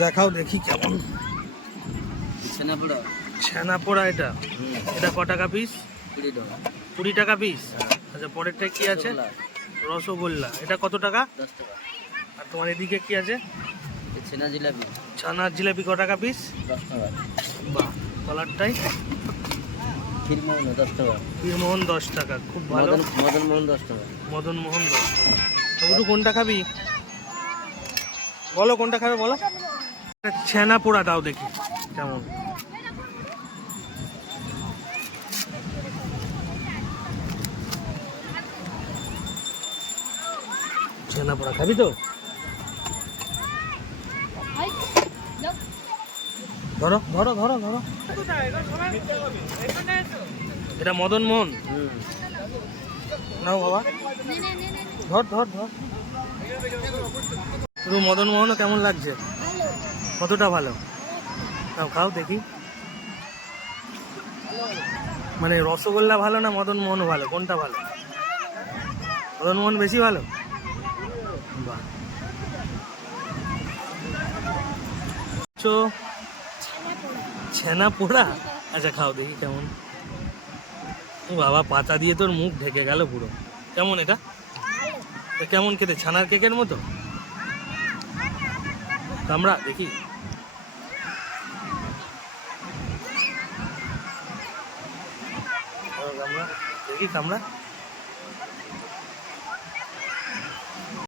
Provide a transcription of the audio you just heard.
দেখাও দেখি কেমন ছানা পোড়া। এটা এটা ক টাকা পিস? 20 টাকা পিস। আচ্ছা, পরেরটা কি আছে? রসগোল্লা। এটা কত টাকা? 10 টাকা। আর তোমার এদিকে কি আছে? ছানা জিলাপি। ছানার জিলাপি ক টাকা পিস? 10 টাকা। বাহ, কালারটাই। ক্ষীরমোহন 10 টাকা। ক্ষীরমোহন 10 টাকা, খুব ভালো। মদন মোহন 10 টাকা। মদন মোহন 10 টাকা। তবু কোনটা খাবি বলো, কোনটা খাবে বলো? ছানা পোড়া দাও দেখি কেমন। ছানা পোড়া খাবি তো? ধরো ধরো ধরো ধরো। এটা মদন মোহন। নাও বাবা, ধর ধর ধর। শুধু মদন মোহনও কেমন লাগছে? কতটা ভালো? নাও খাও দেখি। মানে রসগোল্লা ভালো না মদন মোহন ভালো? কোনটা ভালো? মদন মোহন বেশি ভালো? বাহ। ছানা পোড়া। আচ্ছা খাও দেখি কেমন। বাবা, পাতা দিয়ে তোর মুখ ঢেকে গেল পুরো। কেমন এটা? কেমন খেতে? ছানার কেকের মতো? কামড়া দেখি। কামড়া দেখি, কামড়া।